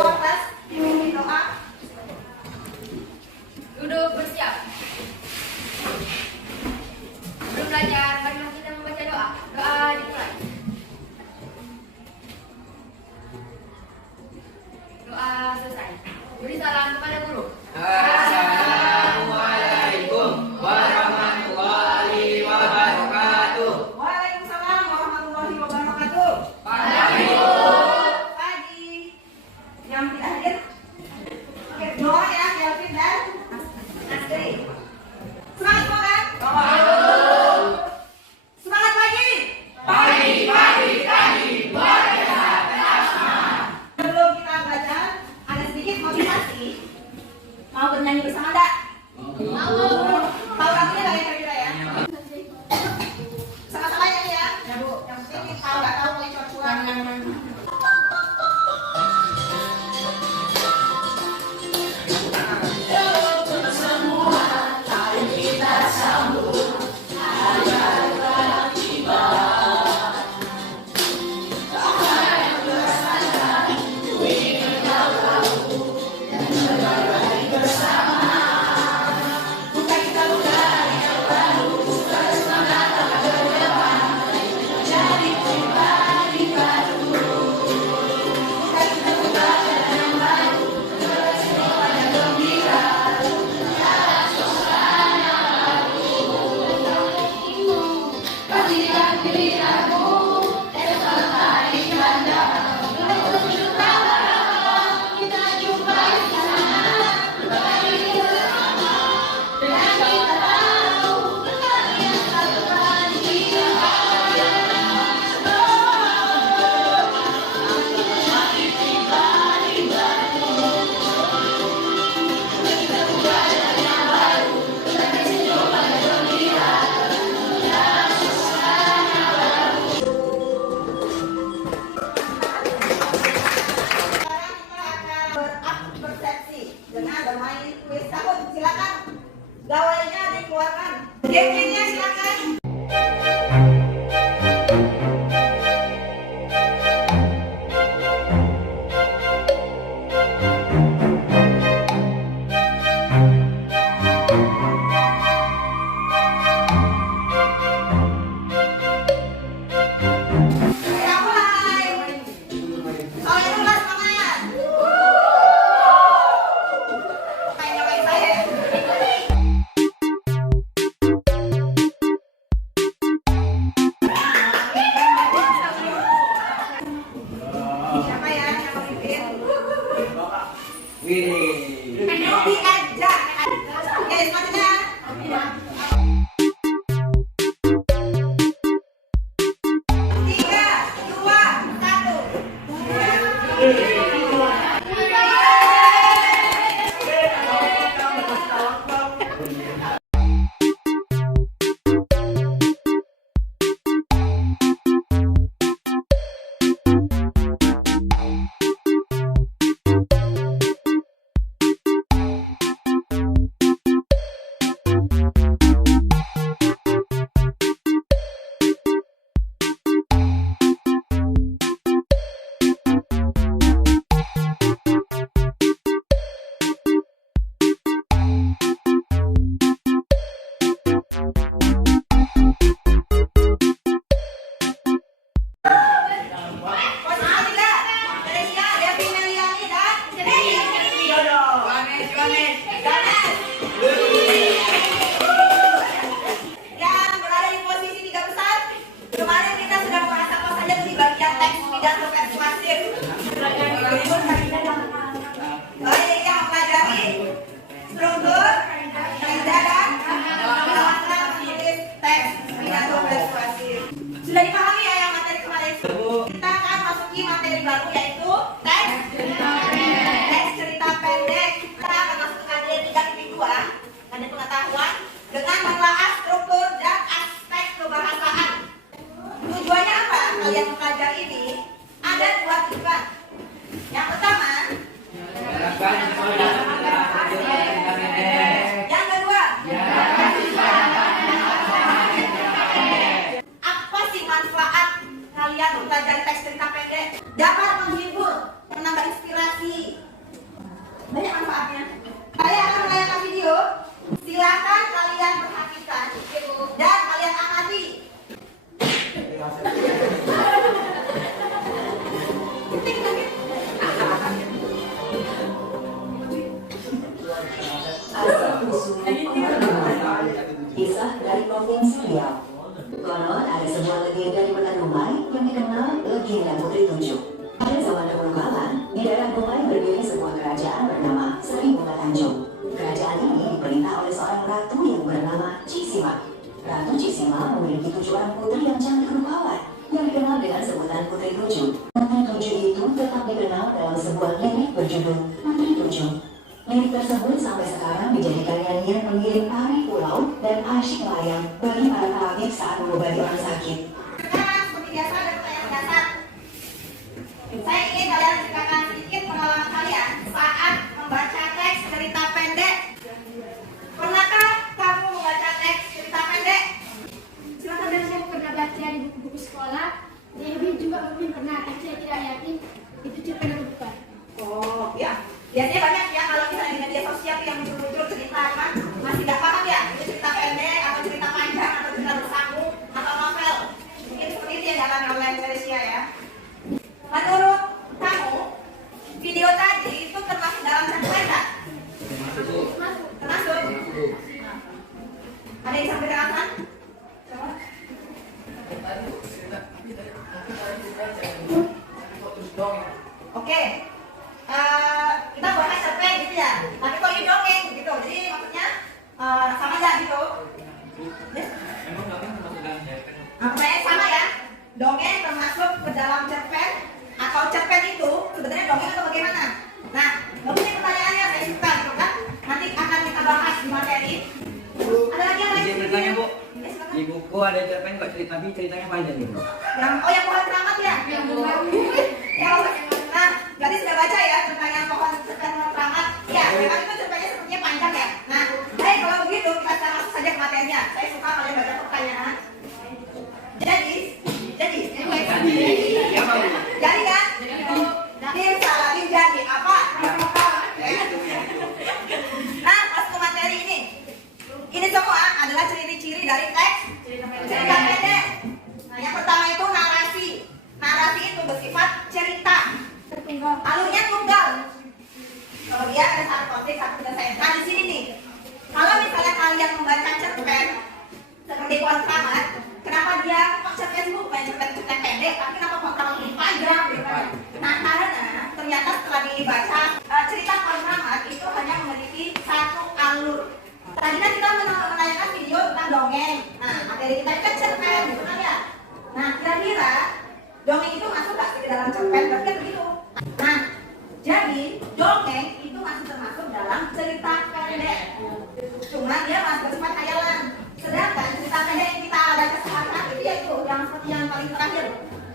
Kelas dipimpin doa. Duduk bersiap. Sebelum belajar, marilah kita membaca doa. Doa dimulai. Doa selesai. Beri salam kepada guru. Assalamualaikum warahmatullahi wabarakatuh. Waalaikumsalam warahmatullahi wabarakatuh. Pagi. Yang tidak hadir. Oke, doa ya, Kelvin dan Nasri. Semangat semua kan? Semangat pagi. Sebelum kita belajar, ada sedikit motivasi. Mau bernyanyi bersama enggak? Tahu lagunya nggak kira-kira ya? Sama-sama nyanyi ya? Ya Bu, yang penting tahu nggak tahu mau curang. Gawainya dikeluarkan. Game-nya silakan. Kita mulai. Soalnya dulu semangat. Main saya. Siapa ya yang memimpin? Nanti aja. Oke, semuanya. Tiga, dua, satu. Yang berada di posisi 3 besar. Kemarin kita sudah membahas apa saja di bagian teks pidato persuasif. Baik, yang mempelajari struktur, kaidah dan cara menulis teks pidato persuasif. Sudah dipahami ya yang materi kemarin? Kita akan masuki materi baru yaitu teks cerita pendek. Kita akan masuk ke AD 3.2, ada pengetahuan dengan menelaah struktur dan aspek kebahasaan. Tujuannya apa? Kalian mempelajari ini ada 2 tujuan. Yang pertama, yang kedua, apa sih manfaat kalian mempelajari teks cerita pendek? pendek dapat menghibur, menambah inspirasi. Banyak manfaatnya. Saya akan menayangkan video. Silakan kalian perhatikan dan kalian amati. Kisah dari provinsi Riau. Konon ada sebuah legenda di kota Dumai yang dikenal legenda Putri Tunjuk. Pada zaman dahulu kala, di daerah Dumai berdiri sebuah kerajaan bernama Seri Bunga Tanjung. Kerajaan ini diperintah oleh seorang ratu yang bernama Cisima. Ratu Cisima memiliki 7 orang putri yang cantik rupawan, yang dikenal dengan sebutan Putri Tunjuk. Putri Tunjuk itu tetap dikenal dalam sebuah lirik berjudul Putri Tunjuk. Lirik tersebut sampai sekarang dijadikan nyanyian mengiring tari pulau dan asyik melayang bagi para tabib saat mengobati orang sakit. Sekarang seperti biasa ada pertanyaan dasar. Saya ingin kalian ceritakan sedikit pengalaman kalian saat membaca teks cerita pendek. Pernahkah kamu membaca teks cerita pendek? Silakan, dan saya pernah baca di buku-buku sekolah. Debbie juga mungkin pernah, tapi saya tidak yakin itu cerita atau bukan. Oh, ya. Biasanya banyak ya kalau misalnya di media sosial yang muncul-muncul cerita kan masih nggak paham ya itu cerita pendek atau cerita panjang atau cerita bersambung atau novel. Mungkin seperti itu yang dialami oleh Malaysia ya. Menurut kamu video tadi itu termasuk dalam cerpen nggak? Termasuk. Ada yang sampai alasan? Oke. Kita bahas cerpen gitu ya. Tapi kok ini dongeng gitu. Jadi maksudnya sama aja gitu. Emang dongeng termasuk dalam cerpen? Pertanyaan sama ya. Dongeng termasuk ke dalam cerpen atau cerpen itu sebenarnya dongeng atau bagaimana? Nah, mungkin pertanyaannya saya suka gitu kan. Nanti akan kita bahas di materi. Ada lagi yang lain? Izin bertanya, Bu. Ya, silakan. Di buku ada cerpen kok cerita, tapi ceritanya panjang nih, Bu. Yang pohon keramat ya? Yang baru. Nah, berarti sudah baca ya tentang yang pohon cerpen keramat. Ya, memang itu cerpennya sepertinya panjang ya. Nah, baik kalau begitu kita sekarang langsung saja ke materinya. Saya suka kalian baca pertanyaan. Jadi, Ya, Pak. jadi kan? Tim salah tim jadi apa? Nah, masuk ke materi ini. Ini semua adalah ciri-ciri dari teks cerita pendek. Nah, yang pertama itu narasi. Narasi itu bersifat cerita. Alurnya tunggal. Kalau dia ada satu topik, satu penyelesaian. Nah, di sini nih, kalau misalnya kalian membaca cerpen seperti pohon keramat, kenapa dia kok cerpen itu bukan cerpen pendek, tapi kenapa pohon keramat lebih panjang? Gitu kan? Nah, karena ternyata setelah dibaca cerita pohon keramat itu hanya memiliki satu alur. Tadi kan kita menayangkan video tentang dongeng. Nah, materi kita kan cerpen, gitu kan ya? Nah, kira-kira dongeng itu masuk nggak sih ke dalam cerpen? Berarti kan begitu. Nah, jadi dongeng itu masih termasuk dalam cerita pendek. Cuma dia masih bersifat khayalan. Sedangkan cerita pendek yang kita baca sehari-hari itu yaitu yang seperti yang paling terakhir.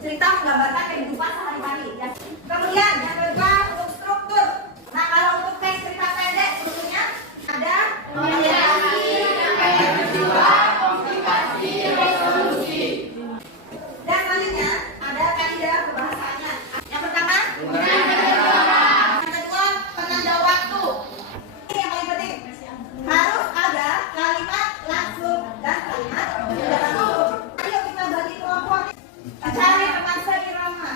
Cerita menggambarkan kehidupan sehari-hari. Ya. Kemudian yang kedua untuk struktur. Nah, kalau untuk teks cerita pendek strukturnya ada dan selanjutnya ada kaidah kebahasaannya. Yang pertama, yang kedua penanda waktu. Ini yang paling penting. Harus ada kalimat langsung dan kalimat tidak langsung. Ayo kita bagi kelompok. Cari teman seirama.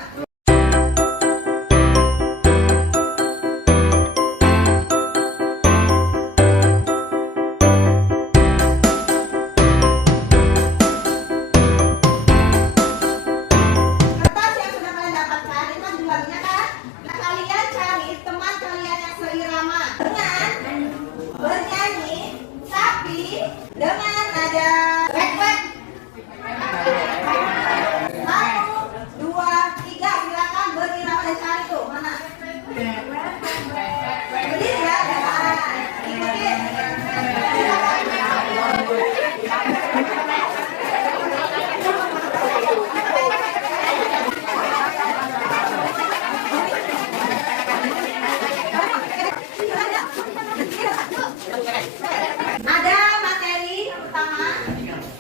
Kertas yang sudah kalian dapatkan itu kan jumlahnya kan? Nah, kalian cari teman kalian yang seirama dengan bernyanyi tapi dengan nada rek-rek. 1, 2, 3, silakan berirama dan cari tuh mana? Berdiri ya, ikutin. Ada materi pertama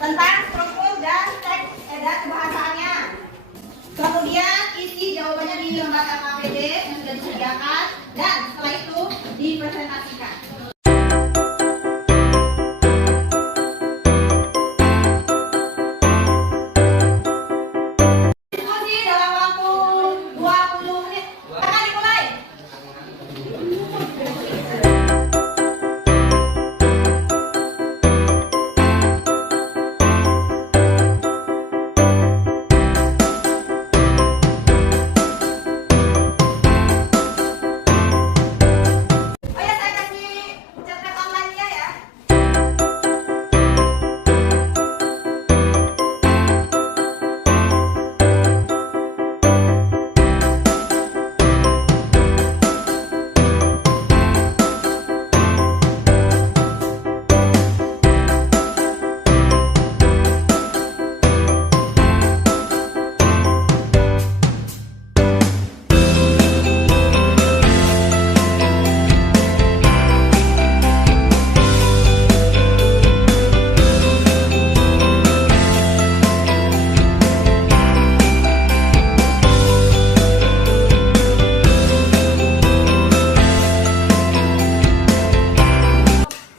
tentang struktur dan teks dan kebahasaannya. Kemudian isi jawaban di lembaga KPD yang sudah disediakan dan setelah itu dipresentasikan. Diskusi dalam waktu 20 menit. Akan dimulai. Oh ya, saya kasih chat online-nya ya.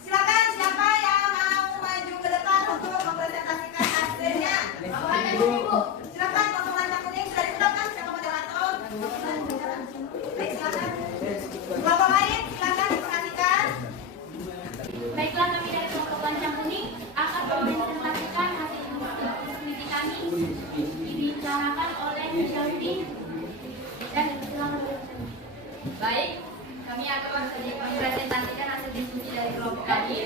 Silakan siapa yang mau maju ke depan untuk mempresentasikan hasilnya. Silakan potongan yang kuning sudah ditetapkan siapa moderator. Baik, silakan. Kelompok lain silakan diperhatikan. Baiklah, kami dari kelompok lancang kuning akan mempresentasikan hasil diskusi kami dibicarakan oleh Syafri dan silakan. Baik, kami akan mempresentasikan hasil diskusi dari kelompok kami.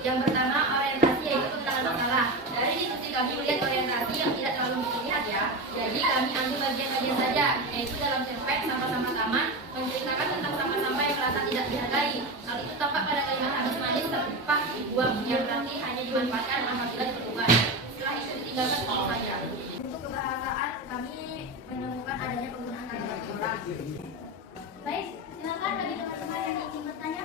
Yang pertama, orientasi, yaitu tentang masalah. Dari diskusi kami melihat orientasi yang tidak terlalu dilihat ya. Jadi kami ambil bagian-bagian saja, yaitu dalam cerpen sama-sama menceritakan tentang sampah-sampah yang merasa tidak dihargai. Hal itu tampak pada kalimat habis manis sampah dibuang, yang berarti hanya dimanfaatkan apabila diperlukan. Setelah itu ditinggalkan begitu saja. Untuk kebahasaan, kami menemukan adanya penggunaan kalimat orang. Baik, silakan bagi teman-teman yang ingin bertanya.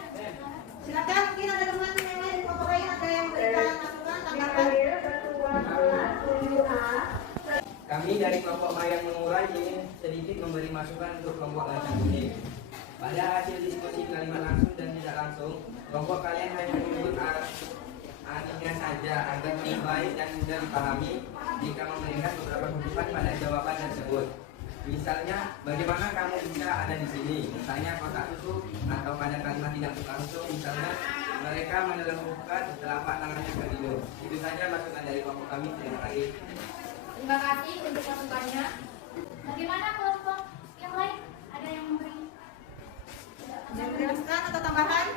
Silakan, mungkin ada teman yang lain kelompok lain ada yang berikan masukan tanggapan. Kami dari kelompok Mayang Mengurai ingin sedikit memberi masukan untuk kelompok lancang kuning. Pada hasil diskusi kalimat langsung dan tidak langsung, kelompok kalian hanya menyebut artinya saja agar lebih baik dan mudah dipahami jika memberikan beberapa kutipan pada jawaban tersebut. Misalnya, bagaimana kamu bisa ada di sini? Misalnya kotak susu atau pada kalimat tidak langsung, misalnya mereka menelungkupkan telapak tangannya ke hidung. Itu saja masukan dari kelompok kami. Terima kasih. Terima kasih untuk masukannya. Bagaimana kelompok yang lain? Ada yang memberi? Yang beri masukan atau tambahan?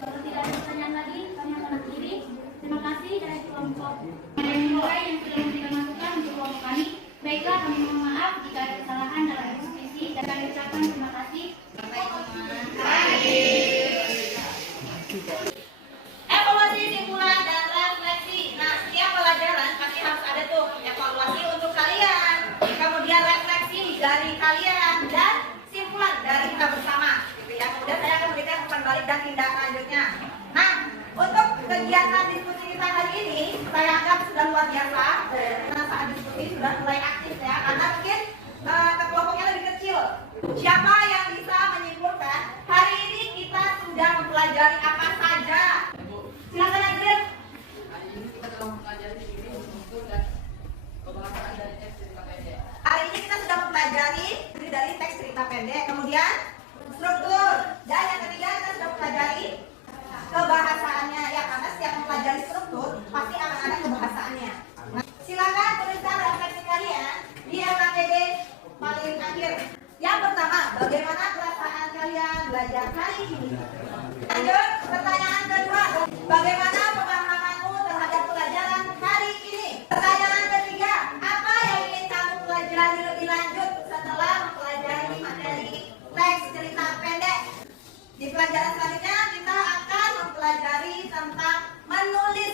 Kalau tidak ada pertanyaan lagi, kami akan akhiri. Terima kasih dari kelompok yang mulai yang sudah memberikan masukan untuk kelompok kami. Baiklah, kami mohon maaf jika ada kesalahan dalam diskusi dan kami ucapkan terima kasih. Evaluasi, simpulan, dan refleksi. Nah, setiap pelajaran pasti harus ada tuh evaluasi untuk kalian, kemudian refleksi dari kalian, dan simpulan dari kita bersama. Gitu ya. Kemudian saya akan memberikan umpan balik dan tindak lanjutnya. Nah, untuk kegiatan diskusi kita hari ini, saya anggap sudah luar biasa. Karena saat diskusi sudah mulai aktif ya, karena mungkin kelompoknya lebih kecil. Siapa yang bisa menyimpulkan hari ini kita sudah mempelajari apa saja? Silakan Adrian. Hari ini kita telah mempelajari struktur dan pembahasan dari teks cerita pendek. Hari ini kita sudah mempelajari dari teks cerita pendek, kemudian struktur, dan yang ketiga kita sudah mempelajari kebahasaannya ya, karena setiap mempelajari struktur pasti akan ada kebahasaannya. Nah, silakan tuliskan refleksi kalian di LKPD paling akhir. Yang pertama, bagaimana perasaan kalian belajar hari ini? Lanjut, pertanyaan kedua, bagaimana pemahamanmu terhadap pelajaran hari ini? Pertanyaan ketiga, apa yang ingin kamu pelajari lebih lanjut setelah mempelajari materi teks cerita pendek? Di pelajaran selanjutnya kita akan mempelajari tentang menulis